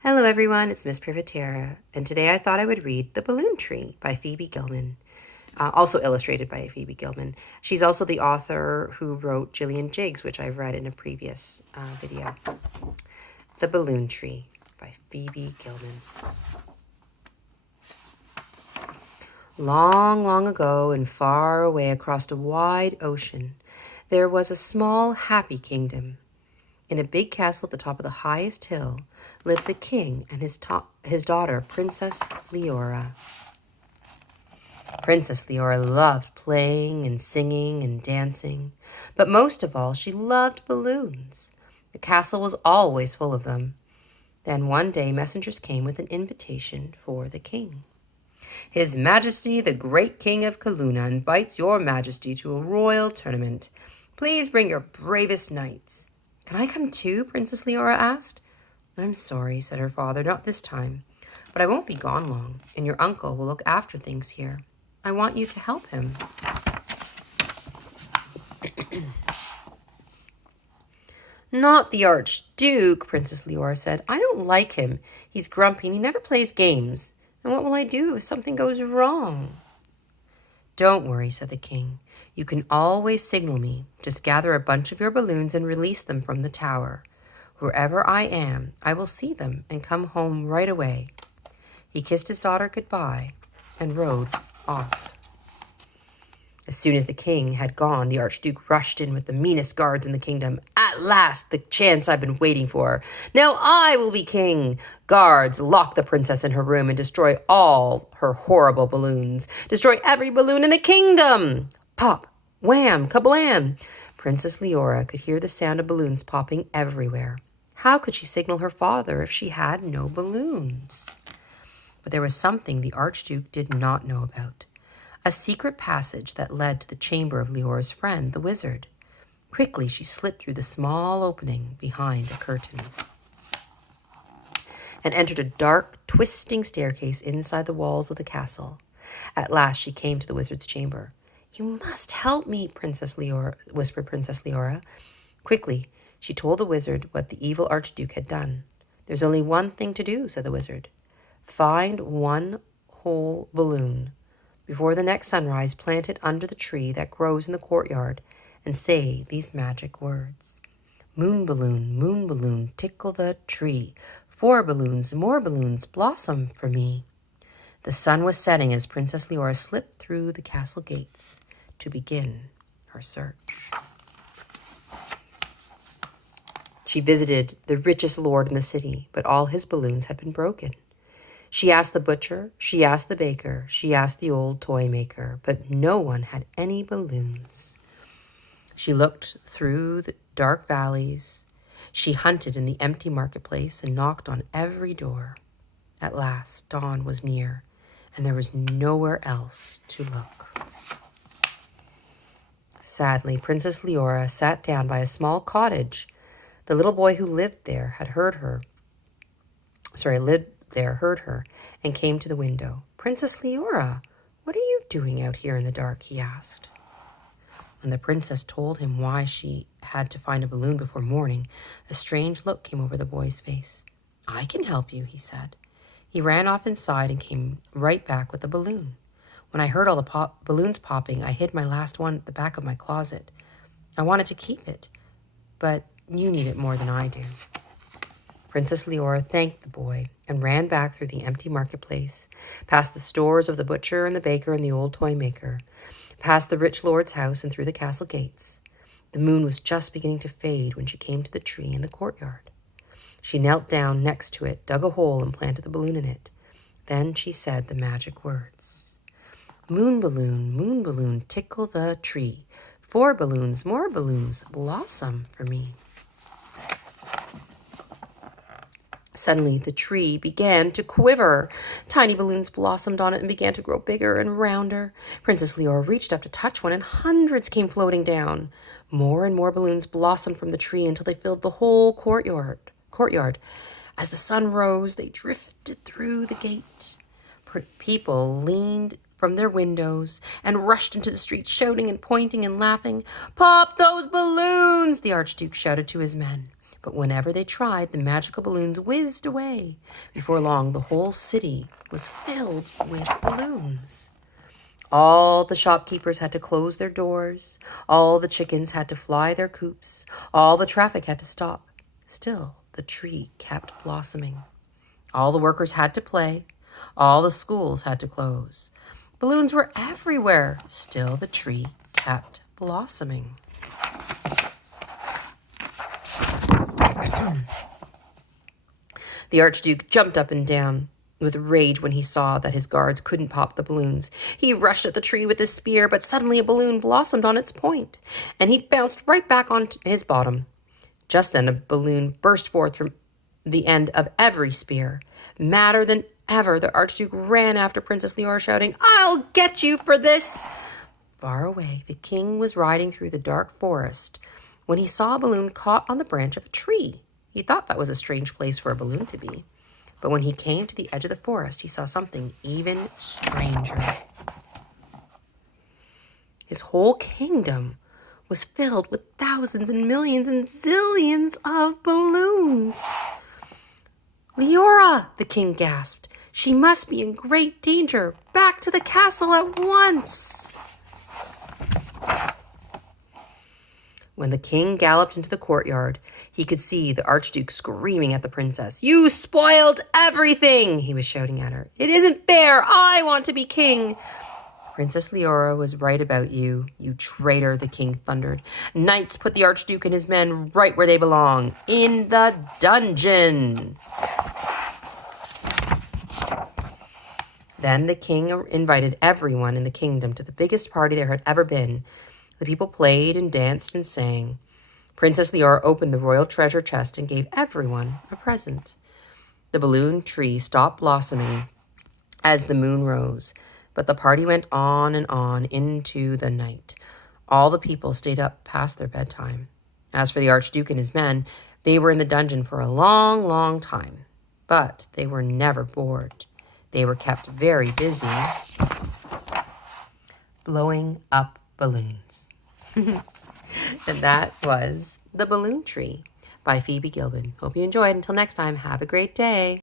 Hello everyone, it's Miss Privatera, and today I thought I would read The Balloon Tree by Phoebe Gilman, also illustrated by Phoebe Gilman. She's also the author who wrote Jillian Jiggs, which I've read in a previous video. The Balloon Tree by Phoebe Gilman. Long, long ago and far away across a wide ocean, there was a small, happy kingdom. In a big castle at the top of the highest hill lived the king and his daughter, Princess Leora. Princess Leora loved playing and singing and dancing, but most of all, she loved balloons. The castle was always full of them. Then one day, messengers came with an invitation for the king. His Majesty, the great King of Kaluna, invites your Majesty to a royal tournament. Please bring your bravest knights. Can I come too? Princess Leora asked. I'm sorry, said her father, not this time. But I won't be gone long, and your uncle will look after things here. I want you to help him. Not the Archduke, Princess Leora said. I don't like him. He's grumpy and he never plays games. And what will I do if something goes wrong? Don't worry, said the king. You can always signal me. Just gather a bunch of your balloons and release them from the tower. Wherever I am, I will see them and come home right away. He kissed his daughter goodbye and rode off. As soon as the king had gone, the Archduke rushed in with the meanest guards in the kingdom. At last, the chance I've been waiting for. Now I will be king. Guards, lock the princess in her room and destroy all her horrible balloons. Destroy every balloon in the kingdom. Pop, wham, kablam. Princess Leora could hear the sound of balloons popping everywhere. How could she signal her father if she had no balloons? But there was something the Archduke did not know about. A secret passage that led to the chamber of Leora's friend, the wizard. Quickly, she slipped through the small opening behind a curtain and entered a dark, twisting staircase inside the walls of the castle. At last, she came to the wizard's chamber. You must help me, whispered Princess Leora. Quickly, she told the wizard what the evil Archduke had done. There's only one thing to do, said the wizard. Find one whole balloon. Before the next sunrise, plant it under the tree that grows in the courtyard and say these magic words. Moon balloon, tickle the tree. 4 balloons, more balloons, blossom for me. The sun was setting as Princess Leora slipped through the castle gates to begin her search. She visited the richest lord in the city, but all his balloons had been broken. She asked the butcher, she asked the baker, she asked the old toy maker, but no one had any balloons. She looked through the dark valleys. She hunted in the empty marketplace and knocked on every door. At last, dawn was near, and there was nowhere else to look. Sadly, Princess Leora sat down by a small cottage. The little boy who lived there heard her and came to the window. Princess Leora, what are you doing out here in the dark? He asked. When the princess told him why she had to find a balloon before morning, a strange look came over the boy's face. I can help you, he said. He ran off inside and came right back with a balloon. When I heard all the balloons popping, I hid my last one at the back of my closet. I wanted to keep it, but you need it more than I do. Princess Leora thanked the boy and ran back through the empty marketplace, past the stores of the butcher and the baker and the old toy maker, past the rich lord's house and through the castle gates. The moon was just beginning to fade when she came to the tree in the courtyard. She knelt down next to it, dug a hole, and planted the balloon in it. Then she said the magic words. Moon balloon, tickle the tree. 4 balloons, more balloons, blossom for me. Suddenly, the tree began to quiver. Tiny balloons blossomed on it and began to grow bigger and rounder. Princess Leora reached up to touch one, and hundreds came floating down. More and more balloons blossomed from the tree until they filled the whole courtyard. As the sun rose, they drifted through the gate. People leaned from their windows and rushed into the street, shouting and pointing and laughing. Pop those balloons, the Archduke shouted to his men. But whenever they tried, the magical balloons whizzed away. Before long, the whole city was filled with balloons. All the shopkeepers had to close their doors. All the chickens had to fly their coops. All the traffic had to stop. Still, the tree kept blossoming. All the workers had to play. All the schools had to close. Balloons were everywhere. Still, the tree kept blossoming. The Archduke jumped up and down with rage when he saw that his guards couldn't pop the balloons. He rushed at the tree with his spear, but suddenly a balloon blossomed on its point, and he bounced right back on his bottom. Just then, a balloon burst forth from the end of every spear. Madder than ever, the Archduke ran after Princess Leora, shouting, "I'll get you for this!" Far away, the king was riding through the dark forest when he saw a balloon caught on the branch of a tree. He thought that was a strange place for a balloon to be. But when he came to the edge of the forest, he saw something even stranger. His whole kingdom was filled with thousands and millions and zillions of balloons. "Leora!" the king gasped. "She must be in great danger. Back to the castle at once!" When the king galloped into the courtyard, he could see the Archduke screaming at the princess. "You spoiled everything!" he was shouting at her. "It isn't fair! I want to be king!" "Princess Leora was right about you, you traitor," the king thundered. "Knights, put the Archduke and his men right where they belong, in the dungeon!" Then the king invited everyone in the kingdom to the biggest party there had ever been. The people played and danced and sang. Princess Leora opened the royal treasure chest and gave everyone a present. The balloon tree stopped blossoming as the moon rose, but the party went on and on into the night. All the people stayed up past their bedtime. As for the Archduke and his men, they were in the dungeon for a long, long time. But they were never bored. They were kept very busy blowing up balloons. And that was The Balloon Tree by Phoebe Gilman. Hope you enjoyed. Until next time, have a great day.